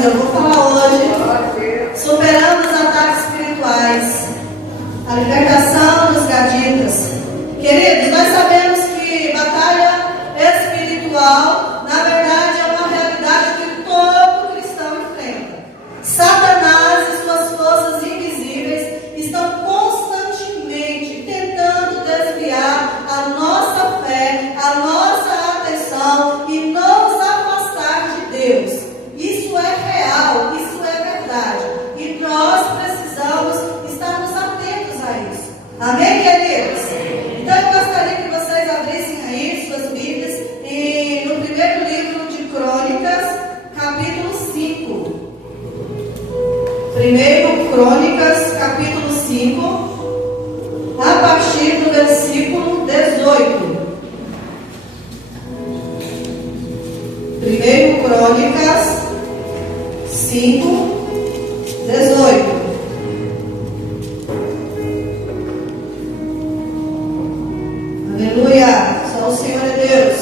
mas eu vou falar hoje. Superando os ataques espirituais. A libertação dos gaditas. Queridos, nós sabemos que batalha espiritual, na verdade, é uma realidade que todo cristão enfrenta. Satanás e suas forças invisíveis estão constantemente tentando desviar a nossa fé, a nossa atenção e nos afastar de Deus. Isso é real, isso é verdade. E nós precisamos estarmos atentos a isso. Amém, queridos? Então eu gostaria que vocês abrissem aí suas Bíblias e no primeiro livro de Crônicas, capítulo 5. Primeiro Crônicas, capítulo 5, a partir do versículo 18. Primeiro Crônicas 5, 18. Aleluia, só o Senhor é Deus.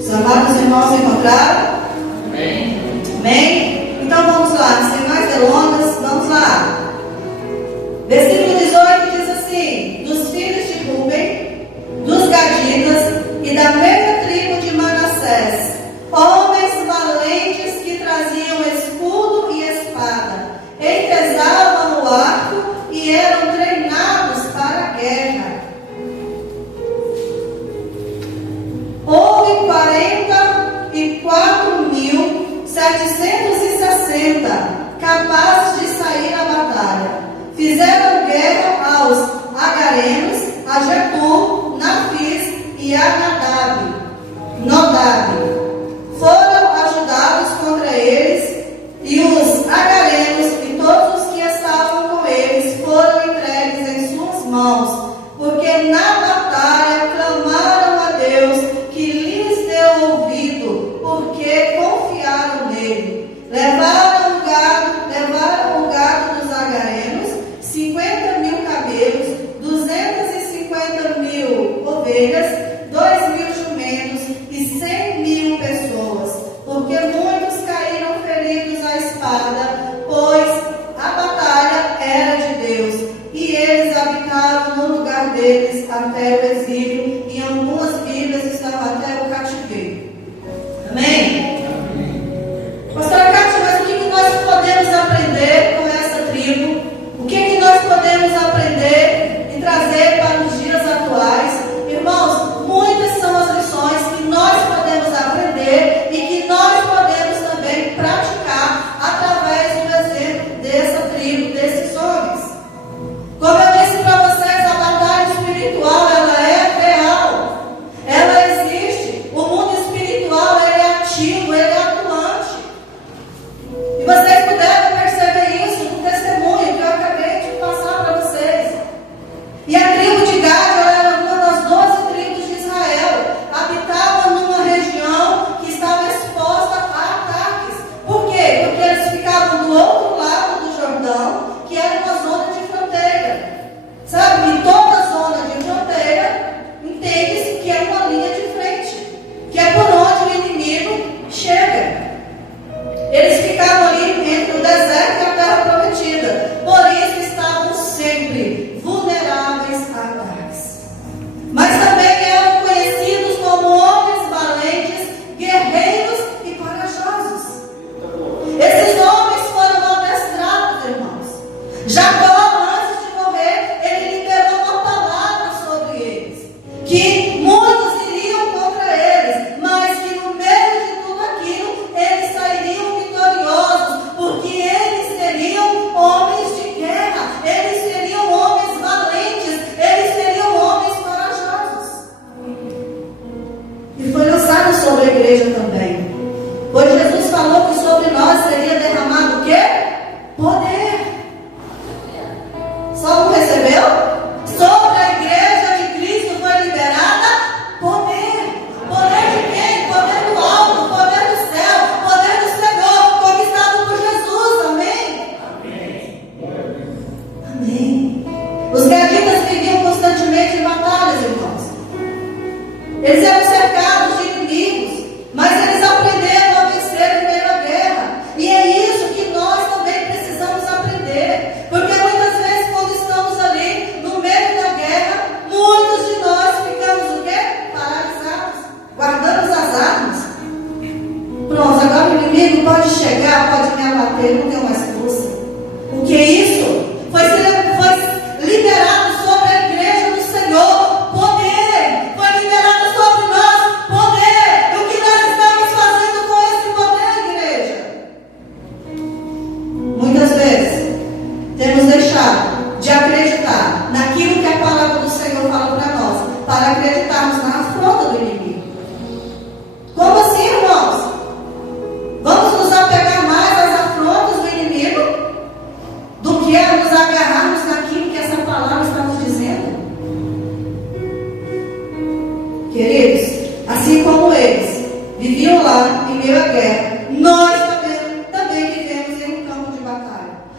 Os amados irmãos encontraram? Amém. Amém? Então vamos lá, sem mais delongas, vamos lá. Versículo 18 diz assim: dos filhos de Rúben, dos gaditas e da mesma tribo de Manassés, homens valentes que traziam escudo e espada, entesavam o arco e eram treinados para a guerra. Houve 44.760 capazes de sair à batalha. Fizeram guerra aos agarenos, a Jetur, Nafis e a Nodab. Foram ajudados contra eles, e os agarenos e todos os que estavam com eles foram entregues em suas mãos, porque na batalha clamaram a Deus, que lhes deu ouvido, porque confiaram nele. Levaram o gado dos agarenos, 50.000 camelos, 250.000 ovelhas, 2.000 jumentos e 100.000 pessoas, porque muitos caíram feridos à espada, pois a batalha era de Deus, e eles habitavam no lugar deles até o exílio, e em algumas Bíblias estavam até o cativeiro. Amém? Pastor Cátia, mas o que nós podemos aprender com essa tribo? O que nós podemos aprender e trazer para os dias atuais? Irmãos, muitas são as lições que nós podemos aprender e que nós podemos também praticar através do exemplo dessa tribo, desses homens. Como eu disse para vocês, a batalha espiritual, ela é real. Ela existe. O mundo espiritual, ele é ativo, ele é atuante. E vocês puderam perceber isso no testemunho que eu acabei de passar para vocês. E a tribo de Gad, ela era uma das 12 tribos de Israel. Habitava numa região que estava exposta a ataques. Por quê? Porque eles ficavam do outro lado do Jordão, que era uma zona de fronteira. Sabe? E toda zona de fronteira entende-se que é uma linha de frente, que é por onde o inimigo chega. Eles ficavam ali entre o deserto e a terra prometida. Por isso estavam sempre vulneráveis a ataques. Mas também eram conhecidos como homens valentes, guerreiros e corajosos. Esses homens foram adestrados, irmãos. Jacó, antes de morrer, ele liberou uma palavra sobre eles, que muitos iriam contra eles, mas que no meio de tudo aquilo, eles sairiam vitoriosos, porque eles seriam homens de guerra, eles seriam homens valentes, eles seriam homens corajosos. E foi lançado sobre a igreja também, pois Jesus falou que sobre nós seria derramado o quê? Poder.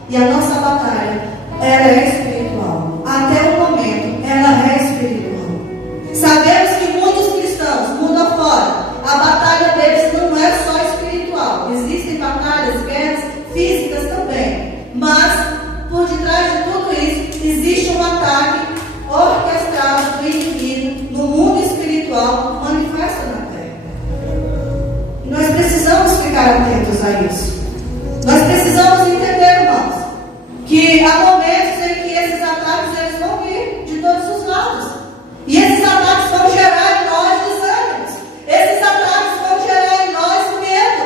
E a nossa batalha, ela é espiritual. Até o momento, ela é espiritual. Sabemos que muitos cristãos, mundo afora, a batalha deles não é só espiritual. Existem batalhas, guerras físicas também. Mas, por detrás de tudo isso, existe um ataque orquestrado do inimigo no mundo espiritual manifesto na terra. E nós precisamos ficar atentos a isso. Nós precisamos entender, irmãos, que há momentos em que esses ataques eles vão vir de todos os lados. E esses ataques vão gerar em nós desânimos. Esses ataques vão gerar em nós medo.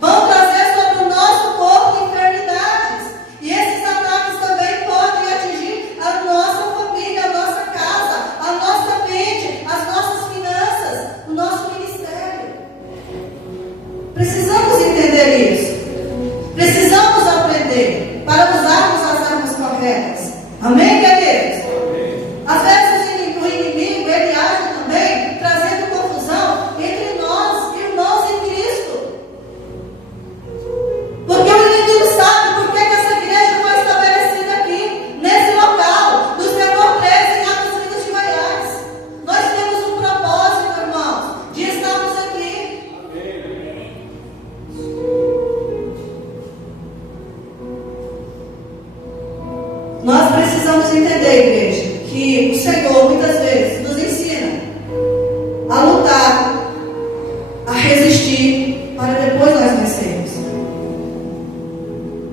Vão trazer sobre o nosso corpo enfermidades. E esses ataques também podem atingir a nossa família, a nossa casa, a nossa mente, as nossas finanças, o nosso ministério. Precisamos entender isso. Precisamos aprender para usarmos as armas corretas. Amém, queridos? Às vezes o inimigo ele age também trazendo confusão entre nós, irmãos em Cristo. Porque o inimigo sabe por que essa igreja foi estabelecida aqui, nesse local, do Senhor 13, em Águas Vivas de Goiás. Nós temos um propósito, irmãos, de estarmos aqui. Nós precisamos entender, igreja, que o Senhor muitas vezes nos ensina a lutar, a resistir, para depois nós vencermos.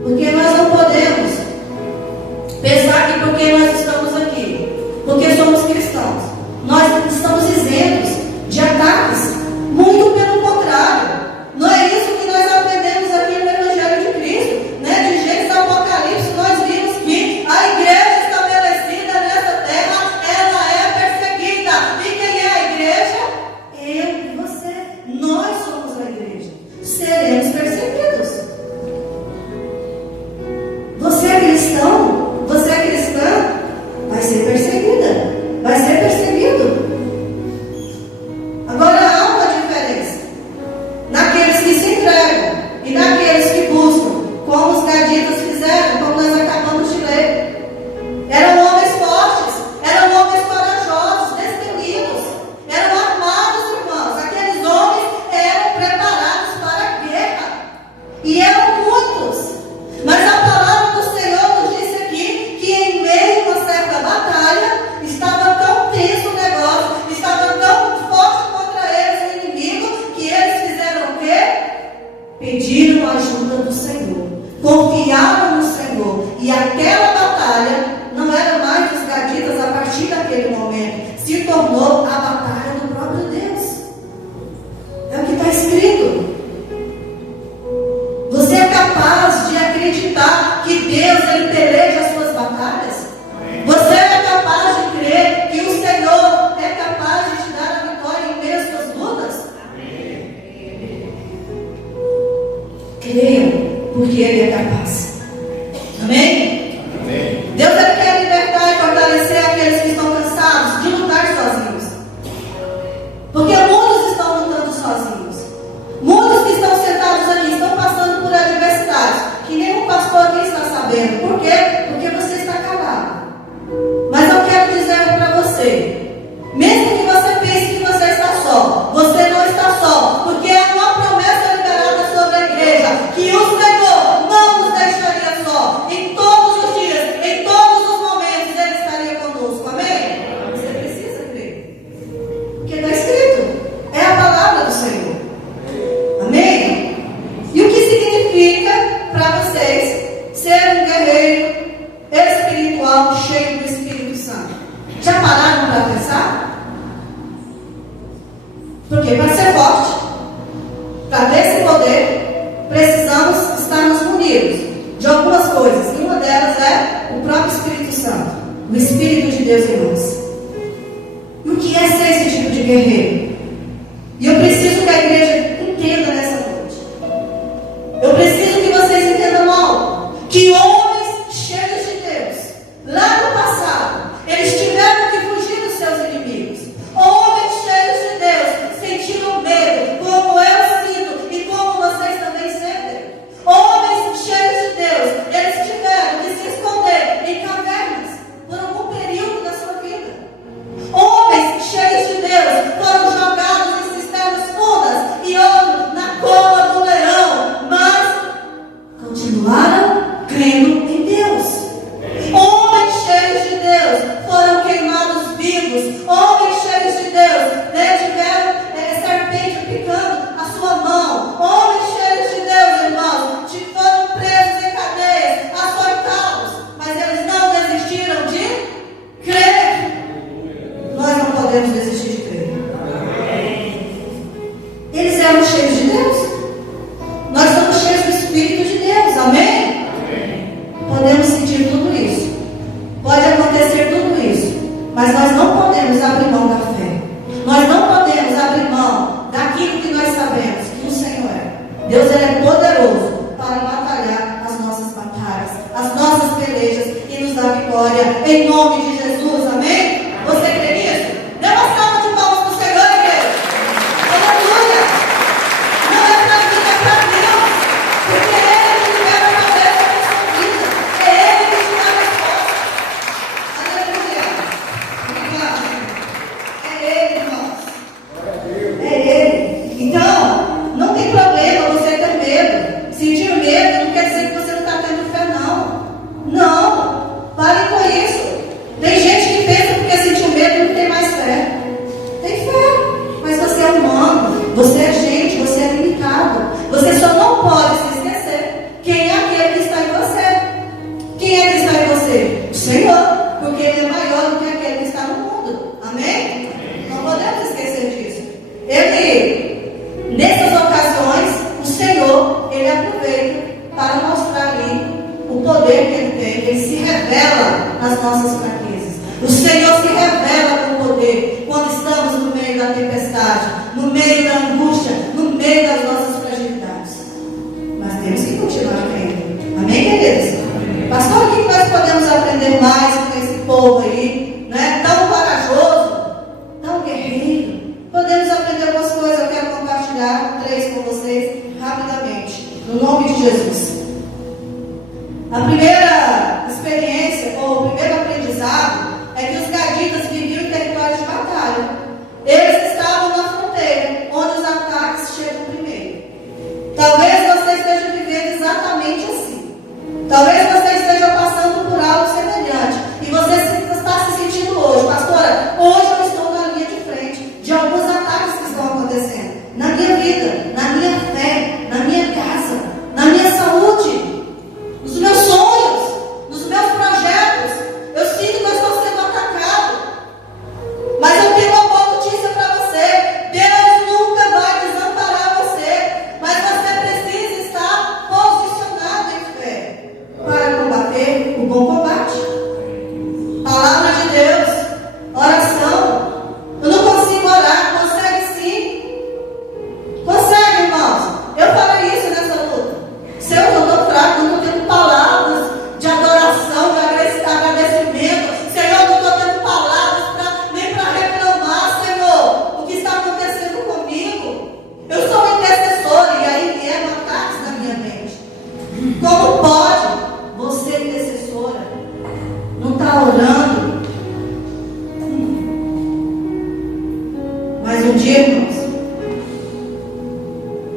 Porque nós não podemos pensar que porque nós estamos aqui, porque somos cristãos, nós estamos isentos de ataques. Muito pelo contrário. Não é isso que nós aprendemos aqui no Evangelho de Cristo, né? De Gênesis ao Apocalipse, nós vimos que a igreja estabelecida nessa terra, ela é perseguida. E quem é a igreja? Eu e você. Nós somos a igreja. Seremos perseguidos. Você é cristão? Você é cristã? Vai ser perseguida. Vai ser perseguido. Agora há uma diferença naqueles que se entregam e naqueles que buscam, como os gaditas fizeram, como nós acabamos de ler. Eram homens fortes, eram homens corajosos, destemidos, eram armados, irmãos. Aqueles homens eram preparados para a guerra, e eram muitos. Mas a palavra do Senhor nos disse aqui que em meio a uma certa batalha, estava tão tenso o negócio, estava tão forte contra eles o inimigo, que eles fizeram o quê? Pediram a ajuda do Senhor, confiaram no Senhor, e aquela batalha não era mais dos gaditas a partir daquele momento, se tornou a batalha do próprio Deus. É o que está escrito. Você é capaz de acreditar que Deus ele peleja as suas batalhas? Você é capaz de crer que o Senhor é capaz de te dar a vitória em meio às suas lutas? Creiam, porque Ele é capaz. Amém? Amém. Deus ele quer libertar e fortalecer aqueles que estão cansados de lutar sozinhos. Porque muitos estão lutando sozinhos. Muitos que estão sentados aqui estão passando por adversidades que nenhum pastor aqui está sabendo. Por quê? Porque você está calado. Mas eu quero dizer para você, mesmo que você pense que você está só, você não está só, porque é uma promessa liberada sobre a igreja, que o Senhor não nos deixaria só. Em todos os dias, em todos os momentos, Ele estaria conosco. Amém? Você precisa crer, porque está escrito, é a palavra do Senhor. Amém? E o que significa para vocês ser um guerreiro espiritual cheio do Espírito Santo? Já pararam para pensar? Porque para ser forte, para ter esse poder, precisamos estarmos munidos de algumas coisas. E uma delas é o próprio Espírito Santo, o Espírito de Deus em nós. E o que é ser esse tipo de guerreiro? E eu preciso que a igreja entenda nessa noite. Eu preciso que vocês entendam algo. Que homens cheios de Deus, lá no passado, eles tiveram que fugir dos seus inimigos. Homens cheios de Deus sentiram medo, como eu sinto e como vocês também sentem. Homens cheios de Deus, eles tiveram continuaram crendo em Deus. Homens cheios de Deus foram queimados vivos. Homens cheios de Deus, né, tiveram serpente picando a sua mão. Homens cheios de Deus, irmãos, foram presos em cadeias, açoitados, mas eles não desistiram de crer. Nós não podemos desistir de crer. Eles eram cheios de Deus. Nós somos cheios do Espírito de Deus, amém? Podemos sentir tudo isso, pode acontecer tudo isso, mas nós não podemos abrir mão da fé. Nós não podemos abrir mão daquilo que nós sabemos que o Senhor é. Deus, Ele é poderoso para batalhar as nossas batalhas, as nossas pelejas e nos dar vitória, em nome de Jesus, amém? Você crê nisso? Dê uma salva de palmas para o Senhor, igreja. Aleluia! Não é para mim, é para Deus, porque Ele que libera a cabeça da sua vida, é Ele que te dá a resposta. Aleluia! Obrigado. É Ele, irmãos. É Ele. Então, não tem problema você ter medo. Sentir medo não quer dizer que você não está tendo fé, não. Não. Pare com isso. Tem gente que pensa porque sentiu medo não tem mais fé. Tem fé. Mas você é humano. Você é gente. Você é limitado. Você só não pode se esquecer quem é aquele que está em você. Quem é que está em você? O Senhor. Porque Ele é maior do que aquele que está no mundo. Amém? Não podemos esquecer disso. Ele, nessas ocasiões, o Senhor, Ele aproveita para mostrar ali o poder que Ele tem. Ele se revela nas nossas fraquezas. O Senhor se revela com poder quando estamos no meio da tempestade, no meio da angústia, no meio das nossas fragilidades. Mas temos que continuar crendo. Amém, queridos? Pastor, o que nós podemos aprender mais com esse povo aí, né? Tão corajoso, tão guerreiro. Podemos aprender algumas coisas. Eu quero compartilhar 3 com vocês rapidamente, no nome de Jesus. A primeira experiência, ou o primeiro aprendizado, é que os gaditas viviam em território de batalha. Eles estavam na fronteira, onde os ataques chegam primeiro. Talvez você esteja vivendo exatamente assim. Talvez você esteja passando por algo semelhante. E você está se sentindo hoje, pastora, hoje eu estou na linha de frente de alguns ataques que estão acontecendo. Na minha vida, na minha fé, na minha casa, na minha saúde, nos meus sonhos, nos meus projetos. Eu sinto que eu estou sendo atacado. Mas eu tenho uma boa notícia para você. Deus nunca vai desamparar você. Mas você precisa estar posicionado em fé para combater o bom combate. Palavra de Deus, oração. Eu não consigo orar, consegue sim. Consegue, irmãos? Eu falei isso nessa luta. Se eu não estou fraco, não estou tendo palavras de adoração, de agradecimento. Senhor, não estou tendo palavras nem para reclamar, Senhor, o que está acontecendo comigo. Eu sou uma intercessora e aí vieram ataques na minha mente. Como pode você, intercessora, não estar orando? Mas um dia, irmãos,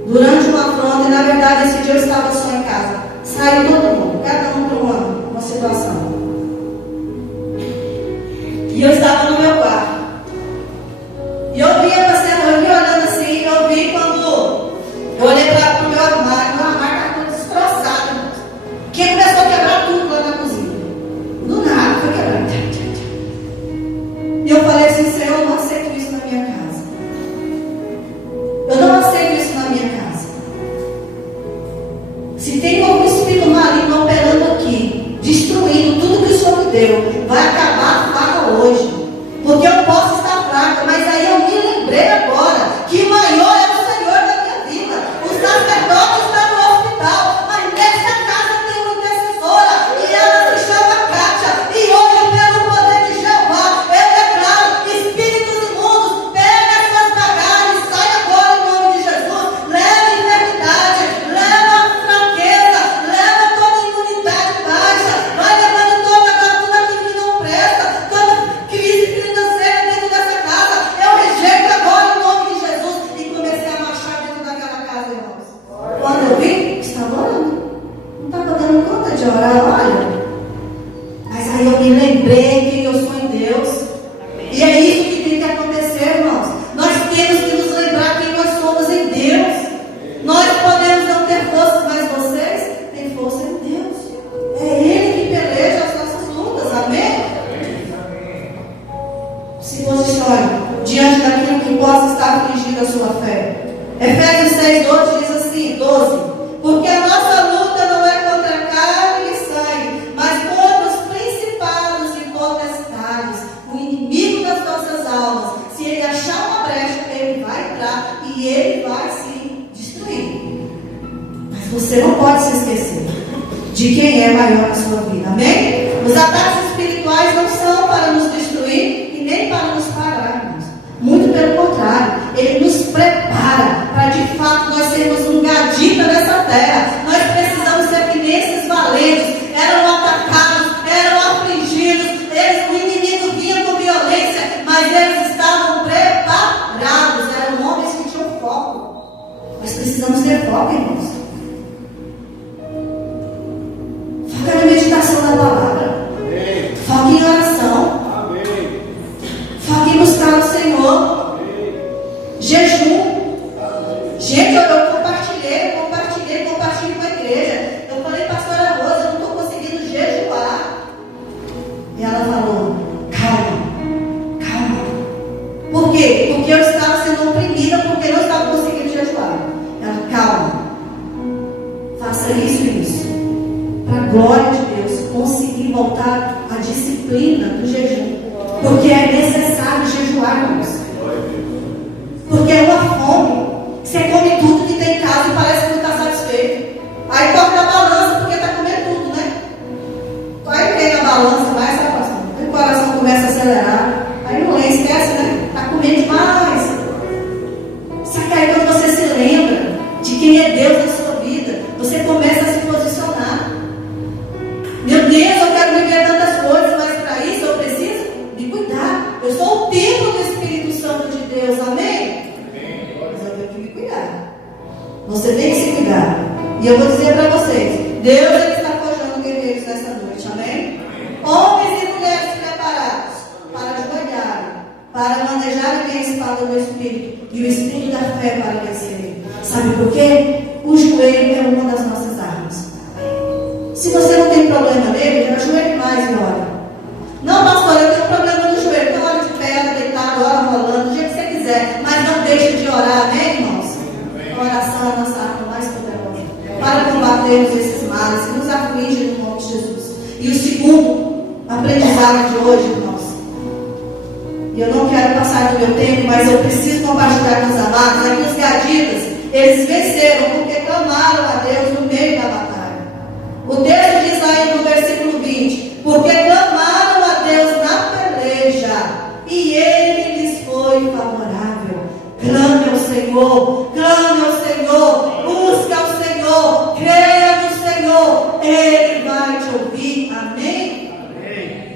durante uma afronta, e na verdade esse dia eu estava só em casa, saiu todo mundo, cada um para uma situação, e eu estava no meu quarto, e eu vi olhando assim, eu vi quando eu olhei para o meu armário estava todo destroçado, irmãos. Que começou a quebrar tudo lá na cozinha, do nada foi quebrando, e eu falei assim, Senhor, eu não aceito isso na minha casa. Eu não aceito isso na minha casa. Se tem algum espírito maligno operando aqui, destruindo tudo que o Senhor me deu, vai acabar a faca hoje. Porque eu posso estar fraca, mas aí eu me lembrei agora que o maior é o Senhor da minha vida. O sacerdote está no hospital, mas nessa casa tem uma intercessora e ela se chama Kátia. E hoje, pelo poder de Jeová, eu declaro: espíritos imundos, pega as suas bagagens, sai agora em nome de Jesus. Leva a enfermidade, leva a fraqueza, leva toda a imunidade baixa, vai levando toda agora tudo aquilo que não presta. de quem é maior na sua vida. Amém? Os ataques espirituais não são para nos destruir e nem para nos parar, irmãos. Muito pelo contrário, ele nos prepara para de fato nós sermos um gadita nessa terra. Nós precisamos ser que nem esses valentes. Eram atacados, eram afligidos, o inimigo vinha com violência, mas eles estavam preparados. Eram homens que tinham foco. Nós precisamos ter foco, irmãos. Foca na meditação da palavra. Foca em oração. Foca em buscar o Senhor. Jejum. Gente, eu compartilhei com a igreja. Eu falei, pastora Rosa, eu não estou conseguindo jejuar. E ela falou, calma. Por quê? Porque eu estava sendo oprimida, porque eu não estava conseguindo jejuar. Ela, calma. Faça isso e isso. Para a glória de Deus, conseguir voltar à disciplina do jejum. Porque é necessário jejuar, irmãos. Porque é uma fome. Você come tudo que tem em casa e parece que não está satisfeito. Aí corta a balança porque está comendo tudo, né? Aí pega a balança, vai essa próxima. O coração começa a acelerar. Aí não esquece, né? Está comendo demais. Só que aí quando você se lembra de quem é Deus na sua vida, você começa a se posicionar. Meu Deus, eu quero viver tantas coisas, mas para isso eu preciso me cuidar. Eu sou o templo do Espírito Santo de Deus, amém? Mas eu tenho que me cuidar. Você tem que se cuidar. E eu vou dizer para vocês, Deus ele está forjando guerreiros nessa noite, amém? Homens e mulheres preparados para ajoelharem, para manejarem bem a espada do Espírito e o Espírito da fé para vencer. Sabe por quê? O joelho é uma das nossas armas. Se você não tem problema nele, ajoelhe mais e ora. Não, pastor, eu tenho um problema no joelho. Então ora de pé, deitado, ora rolando, do jeito que você quiser. Mas não deixe de orar, amém, irmãos? A oração é a nossa arma mais poderosa para combatermos esses males que nos afligem no nome de Jesus. E o segundo aprendizado de hoje, irmãos. E eu não quero passar do meu tempo, mas eu preciso compartilhar com os amados. Aqui os gaditas, eles venceram porque clamaram a Deus no meio da batalha. O texto diz aí no versículo 20: porque clamaram a Deus na peleja e Ele lhes foi favorável. Clame ao Senhor, busca ao Senhor, creia no Senhor, Ele vai te ouvir, amém?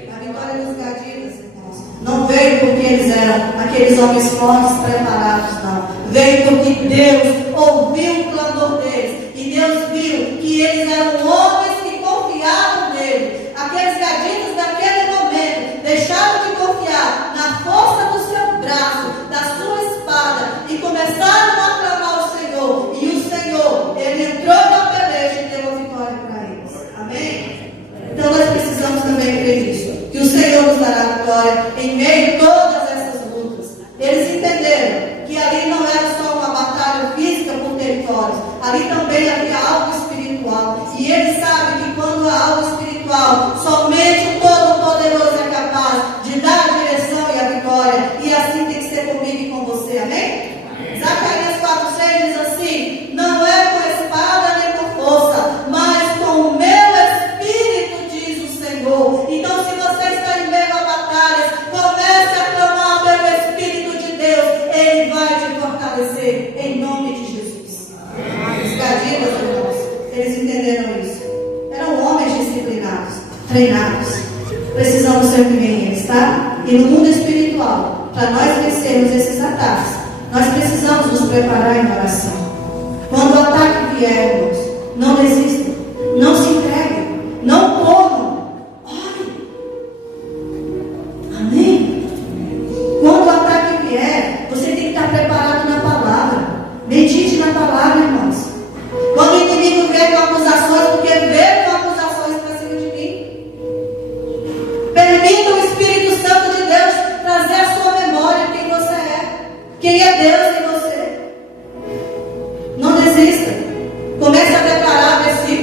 A vitória dos gaditas, irmãos, não veio porque eles eram aqueles homens fortes preparados, não. Veio porque Deus ouviu o clamor deles e Deus viu que eles eram homens que confiavam nele. Aqueles gaditas naquele momento deixaram de confiar na força do seu braço, da sua espada, e começaram a clamar ao Senhor. E o Senhor, Ele entrou na peleja e deu a vitória para eles. Amém? Então nós precisamos também crer nisso, que o Senhor nos dará vitória em meio a todas essas lutas. Eles entenderam que ali não era só uma batalha física por territórios, ali também havia algo espiritual. E eles sabem que quando há algo espiritual, somente o Todo-Poderoso é capaz de dar a direção e a vitória. E assim tem que ser comigo e com você, amém? Zacarias 4:6 diz assim: não é com espada nem com força, mas com o meu Espírito, diz o Senhor. Então, se você está em meio a batalhas, comece a clamar pelo Espírito de Deus, Ele vai te fortalecer, em nome de Jesus. Os gaditas, irmãos, eles entenderam isso. Eram homens disciplinados, treinados. Precisamos ser que nem eles, tá? E no mundo espiritual, para nós vencermos esses ataques, nós precisamos nos preparar em oração. Quando o ataque vier, irmãos, não desistam, não se entreguem, não corram, orem. Amém? Quando o ataque vier, você tem que estar preparado na palavra. Medite na palavra, irmãos. Quando o inimigo vier com acusações, porque veio com acusações para cima de mim, permita o Espírito Santo de Deus trazer à sua memória quem você é, quem é Deus em você. Não desista. Comece a declarar versículos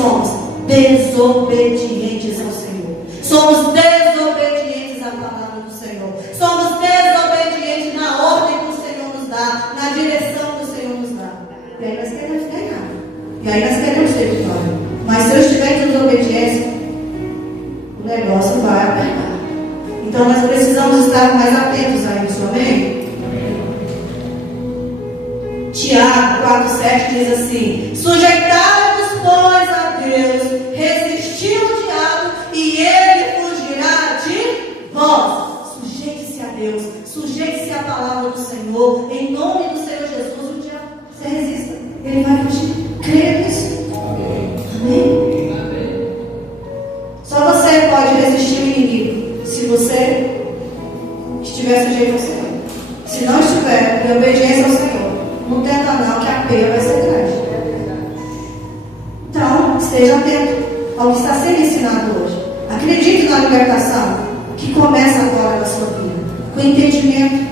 somos desobedientes ao Senhor. Somos desobedientes à palavra do Senhor. Somos desobedientes na ordem que o Senhor nos dá, na direção que o Senhor nos dá. E aí nós queremos ganhar. E aí nós queremos ter vitória. Mas se eu estiver em desobediência, o negócio vai apertar. Então nós precisamos estar mais atentos a isso, amém? Tiago 4,7 diz assim: sujeitai-vos, pois, a Deus, resisti ao diabo e ele fugirá de vós. Sujeite-se a Deus, sujeite-se à palavra do Senhor, em nome do Senhor Jesus. O diabo, você resista, ele vai fugir. Creia nisso. Amém? Só você pode resistir o inimigo se você estiver sujeito ao Senhor. Se não estiver em obediência ao Senhor, não tenta não, que a peia vai ser grande. Então, esteja atento ao que está sendo ensinado hoje. Acredite na libertação que começa agora na sua vida, com entendimento.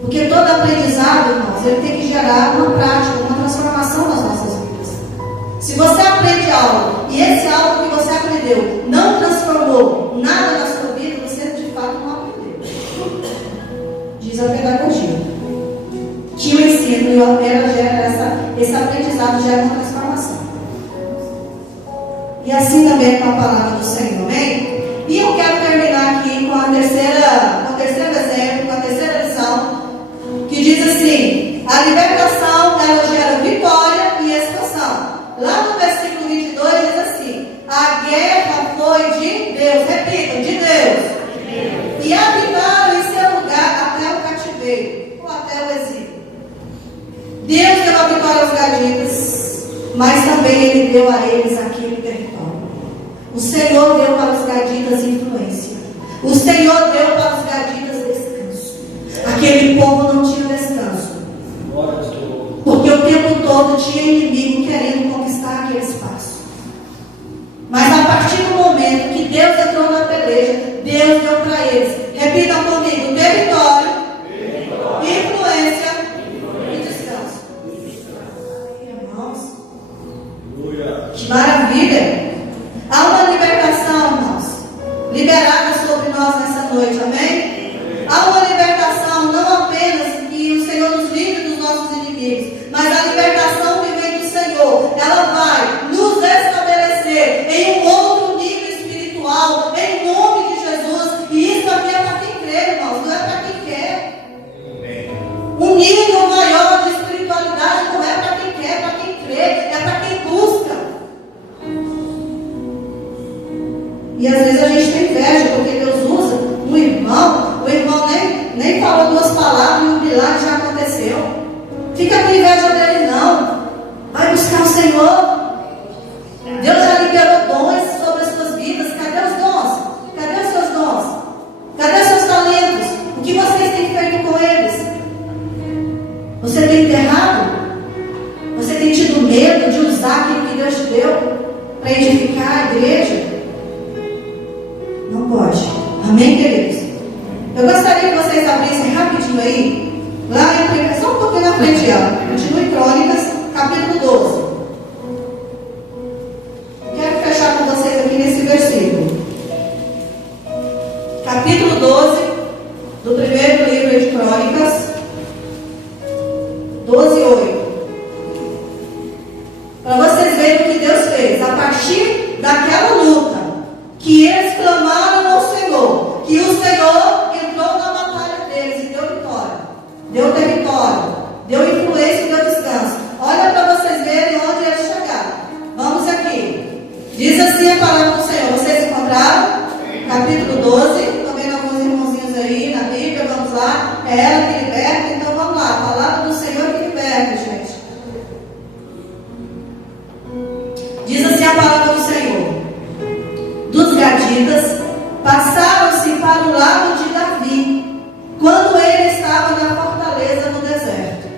Porque todo aprendizado, irmãos, ele tem que gerar uma prática, uma transformação nas nossas vidas. Se você aprende algo e esse algo que você aprendeu não transformou nada na sua vida, você de fato não aprendeu. Diz a pedagogia que o ensino gera esse aprendizado, gera uma transformação. E assim também com a palavra do Senhor, amém? E eu quero terminar aqui com o terceiro exemplo, com a terceira lição, que diz assim: a libertação, ela gera vitória e expansão. Lá no versículo 22 diz assim: a guerra foi de Deus, repitam, de Deus, e habitaram em seu lugar até o cativeiro, ou até o exílio. Deus deu a vitória aos gaditas, mas também Ele deu a eles aquele território. O Senhor deu para os gaditas influência. O Senhor deu para os gaditas descanso. Aquele povo não tinha descanso, porque o tempo todo tinha inimigo querendo conquistar aquele espaço. Mas a partir do momento que Deus entrou na peleja, Deus deu para eles, repita comigo, território, influência e descanso. Irmãos, que maravilha! Há uma libertação, irmãos, liberada sobre nós nessa noite, amém? Há uma libertação, não apenas que o Senhor nos livre dos nossos inimigos, mas a libertação que vem do Senhor, ela vai nos estabelecer em um outro nível espiritual, em nome de Jesus. E isso aqui é para quem crê, irmãos, não é para quem quer. Um nível maior de espiritualidade não é para quem quer, é para quem crê, é para quem busca. E às vezes a gente tem inveja, porque Deus usa um irmão, o irmão nem falou duas palavras e um milagre já aconteceu. Fica com inveja dele, não. Vai buscar o Senhor. Deus já liberou dons sobre as suas vidas. Cadê os dons? Cadê os seus dons? Cadê os seus talentos? O que vocês têm feito com eles? Você tem enterrado? Você tem tido medo de usar aquilo que Deus te deu para edificar a igreja? Não pode. Amém, queridos? Eu gostaria que vocês abrissem rapidinho aí, lá em, só um pouquinho na frente, ó. Continue em Crônicas, capítulo 12. Quero fechar com vocês aqui nesse versículo. Capítulo 12, do primeiro livro de Crônicas, 12:8. Para vocês verem o que Deus fez. A partir daquela luta, que eles clamaram ao Senhor, que o Senhor entrou na batalha deles e deu vitória, deu território, deu influência e deu descanso. Olha para vocês verem onde eles chegaram. Vamos aqui. Diz assim a palavra do Senhor. Vocês encontraram? Capítulo 12. Estou vendo alguns irmãozinhos aí na Bíblia. Vamos lá. É ela que liberta. Então vamos lá. A palavra do Senhor que liberta, gente. Diz assim a palavra do Senhor: dos gaditas passaram-se para o lado de Davi, quando ele estava na fortaleza no deserto.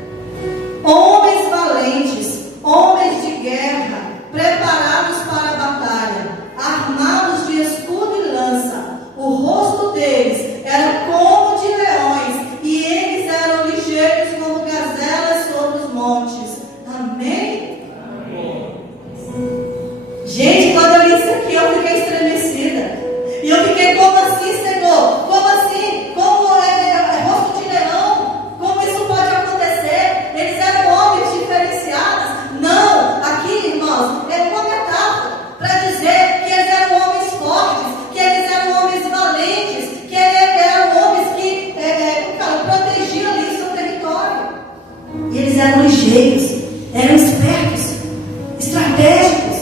Homens valentes, homens de guerra, preparados para a batalha, armados de escudo e lança. O rosto deles era como de leões, e eles eram ligeiros como gazelas sobre os montes. Amém? Amém. estremecida. E eu fiquei, como assim, Senhor? Como assim? Como é rosto de leão? Como isso pode acontecer? Eles eram homens diferenciados? Não, aqui, irmãos, é uma metáfora para dizer que eles eram homens fortes, que eles eram homens valentes, que eram homens que protegiam ali seu território. E eles eram ligeiros, eram espertos, estratégicos.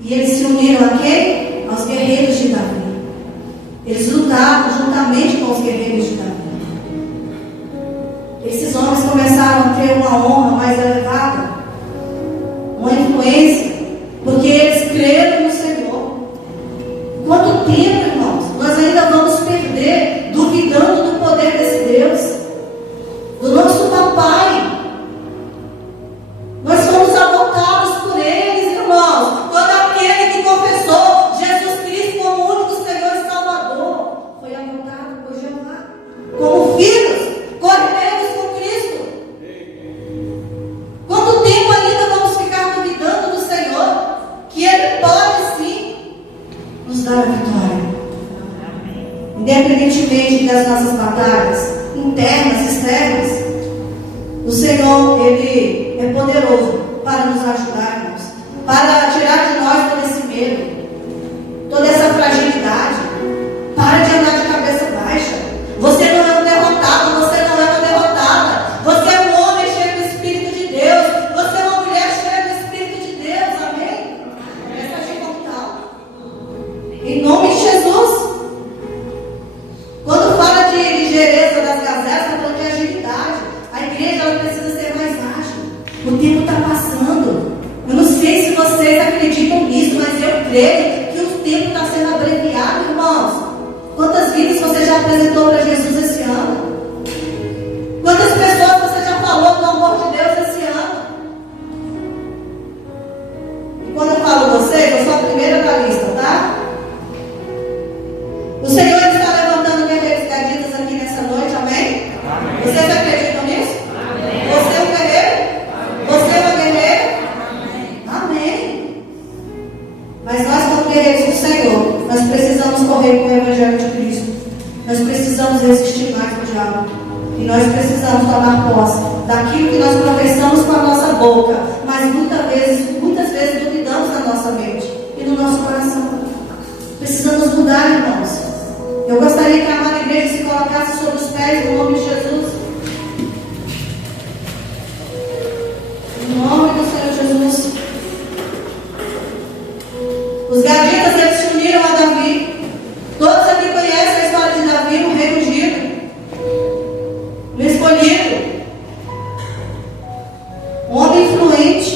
E eles se uniram a quem? Aos guerreiros de Davi. Eles lutavam juntamente com os guerreiros de Davi. Esses homens começaram a ter uma honra mais elevada, uma influência, porque eles creram no Senhor. Quanto tempo, irmãos, nós ainda vamos perder duvidando do poder desse Deus, do nosso papai? Nós fomos adotados por eles, irmãos. Todo aquele que confessou Jesus Cristo como o único Senhor e Salvador foi adotado por Jeová, como filhos, cordeiros com Cristo. Quanto tempo ainda vamos ficar duvidando do Senhor, que Ele pode sim nos dar a vitória, independentemente das nossas batalhas internas, externas? O Senhor, Ele é poderoso para nos ajudar, irmãos, para tirar de nós todo esse medo, toda essa fragilidade. Para de andar de cabeça baixa. Você não é um derrotado, você não é uma derrotada. Você é um homem cheio do Espírito de Deus. Você é uma mulher cheia do Espírito de Deus, amém? Essa agir como tal, em nome de Jesus. Quando fala de ligeireza das gazelas, está falando de agilidade. A igreja, ela precisa ser mais ágil. O tempo está passando. Eu não sei se vocês acreditam nisso, mas eu creio que o tempo está sendo abreviado, irmãos. Quantas vidas você já apresentou para Jesus esse ano? Quantas pessoas você já falou do amor de Deus esse ano? E quando eu falo vocês, eu sou a primeira da lista, tá? O Senhor está levantando guerreiros gaditas aqui nessa noite, amém? Amém. Vocês acreditam nisso? Amém. Você é um guerreiro? Amém. Você é uma guerreira? Amém. Amém. Mas nós, como guerreiros do Senhor, nós precisamos correr com o Evangelho de Cristo. Nós precisamos resistir mais ao diabo. E nós precisamos tomar posse daquilo que nós professamos com a nossa boca, mas muitas vezes duvidamos na nossa mente e no nosso coração. Precisamos mudar, irmãos. Eu gostaria que a amada igreja se colocasse sobre os pés no nome de Jesus. Em nome do Senhor Jesus. Os gaditas, eles se uniram a Davi. Todos aqui conhecem a história de Davi, um rei ungido, um escolhido, um homem influente,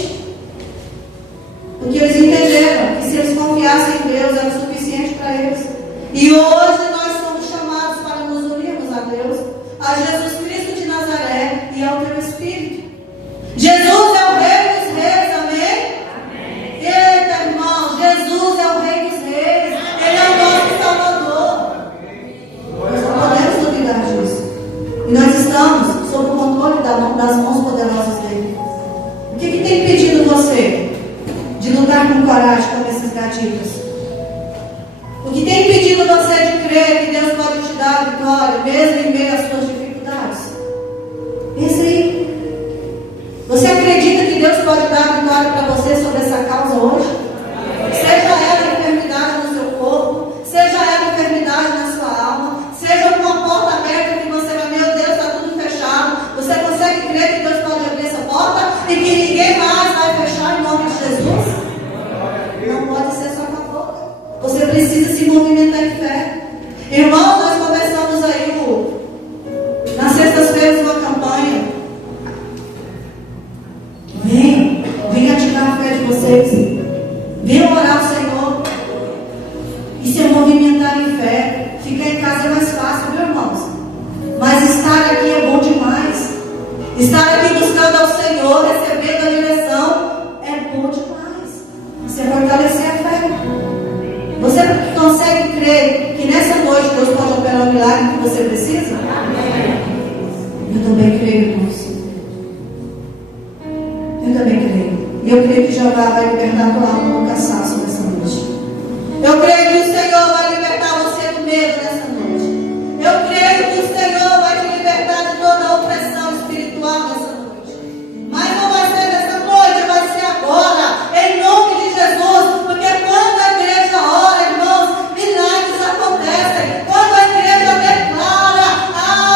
porque eles entenderam que se eles confiassem em Deus era o suficiente para eles. E hoje nós somos chamados para nos unirmos a Deus, a Jesus Cristo de Nazaré e ao teu Espírito. Jesus é o Rei dos Reis, amém? Amém. Eita, irmão, Jesus é o Rei dos Reis. Ele é o nosso Salvador. Nós não podemos duvidar disso. E nós estamos sob o controle das mãos poderosas dele. O que tem impedido você de lutar com coragem como esses gaditas? O que tem impedido você de crer que Deus pode te dar a vitória, mesmo em meio às suas dificuldades? Pense aí. Você acredita que Deus pode dar a vitória para você sobre essa causa hoje? Seja ela enfermidade no seu corpo, seja ela enfermidade na sua alma, seja uma porta aberta que você vai, meu Deus, está tudo fechado. Você consegue crer que Deus pode abrir essa porta e que ninguém mais vai fechar em nome de Jesus? Não pode ser só com a boca. Você precisa se movimentar em fé. Irmãos, nós começamos aí nas sextas-feiras uma campanha. Venha ativar a fé de vocês. Venham orar ao Senhor e se movimentar em fé. Ficar em casa é mais fácil, viu, irmãos? Mas estar aqui é bom demais. Estar aqui buscando ao Senhor, recebendo a direção, é bom demais. Você fortalecer a fé. Você consegue crer que nessa noite Deus pode operar o milagre que você precisa? Amém. Eu também creio, irmãos. Eu também creio. E eu creio que Jeová vai libertar a tua alma do cansaço nessa noite. Eu creio que o Senhor vai libertar você do medo nessa noite. Eu creio que o Senhor vai te libertar de toda a opressão espiritual nessa noite. Mas não vai ser nessa noite, vai ser agora, em nome de Jesus. Porque quando a igreja ora, irmãos, milagres acontecem. Quando a igreja declara,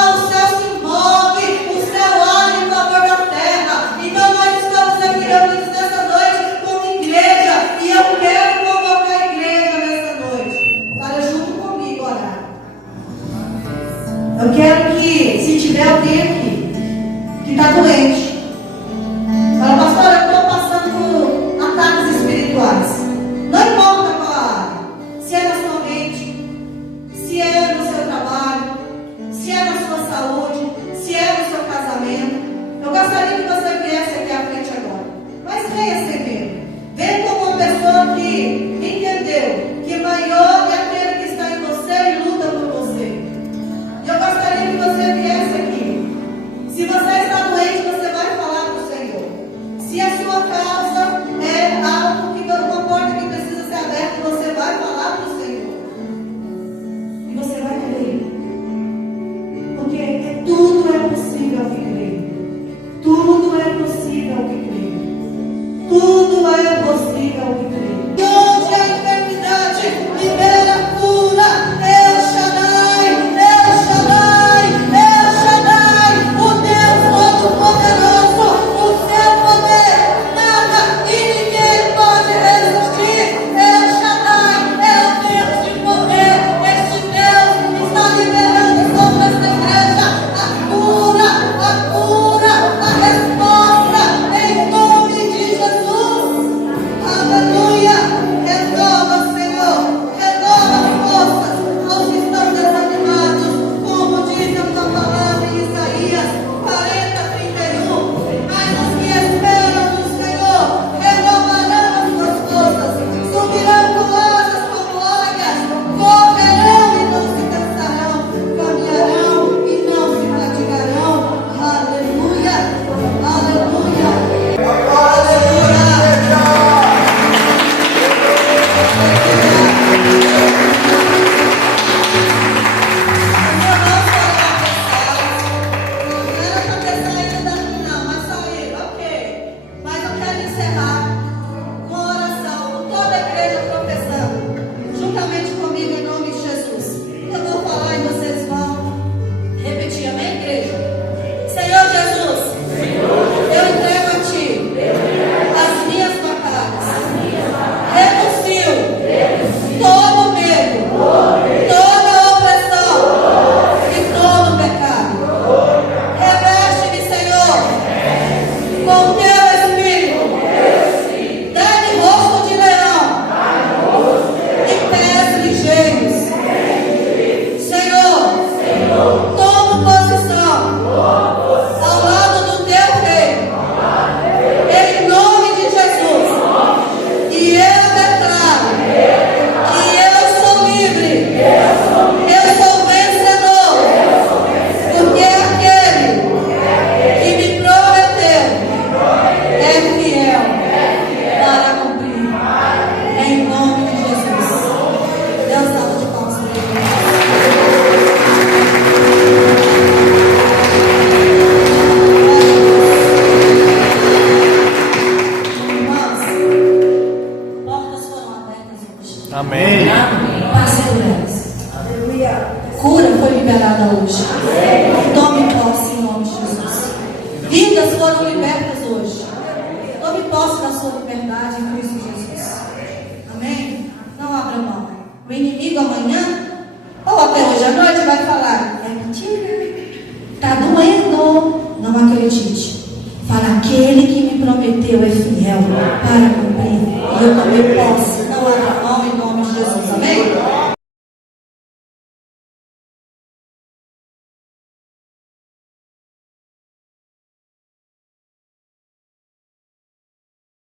o céu se move, o céu abre em favor da terra. Então nós estamos aqui reunidos nessa noite como igreja. E eu quero convocar a igreja nessa noite para junto comigo orar. Eu quero que, se tiver alguém aqui que está doente, fala, pastor, eu estou passando por ataques espirituais. Não importa qual a área, se é na sua mente, se é no seu trabalho, se é na sua saúde, se é no seu casamento. Eu gostaria que você viesse aqui à frente agora. Mas venha sem medo. Venha como uma pessoa que entendeu que maior é aquele que está em você e luta por você. E eu gostaria que você viesse aqui. Se você está doente, você vai falar com o Senhor. Se a sua causa é algo que uma porta que precisa ser aberta, você vai falar com o Senhor. E você vai crer. Porque tudo é possível ao que crê. Tudo é possível ao que crê. Tudo é possível ao que crê. Onde a enfermidade libera a cura. El Shaddai, El Shaddai, El Shaddai, o Deus Todo-Poderoso, o seu poder, nada e ninguém pode resistir. El Shaddai é o Deus de poder. Este Deus está liberando sobre esta igreja a cura, a resposta, em nome de Jesus. Aleluia. Renova, Senhor, renova as forças aos que estão desanimados, como diz a tua palavra em Isaías 40:31. Mas os que esperam no Senhor renovarão as suas forças, subirão com asas como águias, correrão e não se cansarão, caminharão e não se fatigarão. Aleluia, aleluia, aleluia. Mas eu quero encerrar com uma oração, com toda a igreja professando, juntamente comigo em nome de Jesus. Eu vou falar e vocês vão repetir, amém, igreja? Senhor Jesus, eu entrego a Ti as minhas batalhas, renuncio todo medo, toda opressão e todo pecado. Reveste-me, Senhor, com Teu Espírito. Dá-me rosto de leão e pés ligeiros. Senhor, toma posição ao lado do Teu reino, em nome de Jesus. E eu declaro que eu sou livre, eu sou vencedor, porque aquele que me prometeu é fiel para cumprir, em nome de Jesus. Deus salva de palmas para irmãos, portas foram abertas hoje. Amém. Paz segurança. Cura foi liberada hoje. Tome posse em nome de Jesus. Vidas foram libertas hoje. Tome posse da sua liberdade em Cristo Jesus. Amém? Não abra mão. O inimigo amanhã, ou até hoje à noite, vai falar: é mentira. Está doendo. Não acredite. Fala: aquele que me prometeu é fiel para cumprir. E eu tomei posse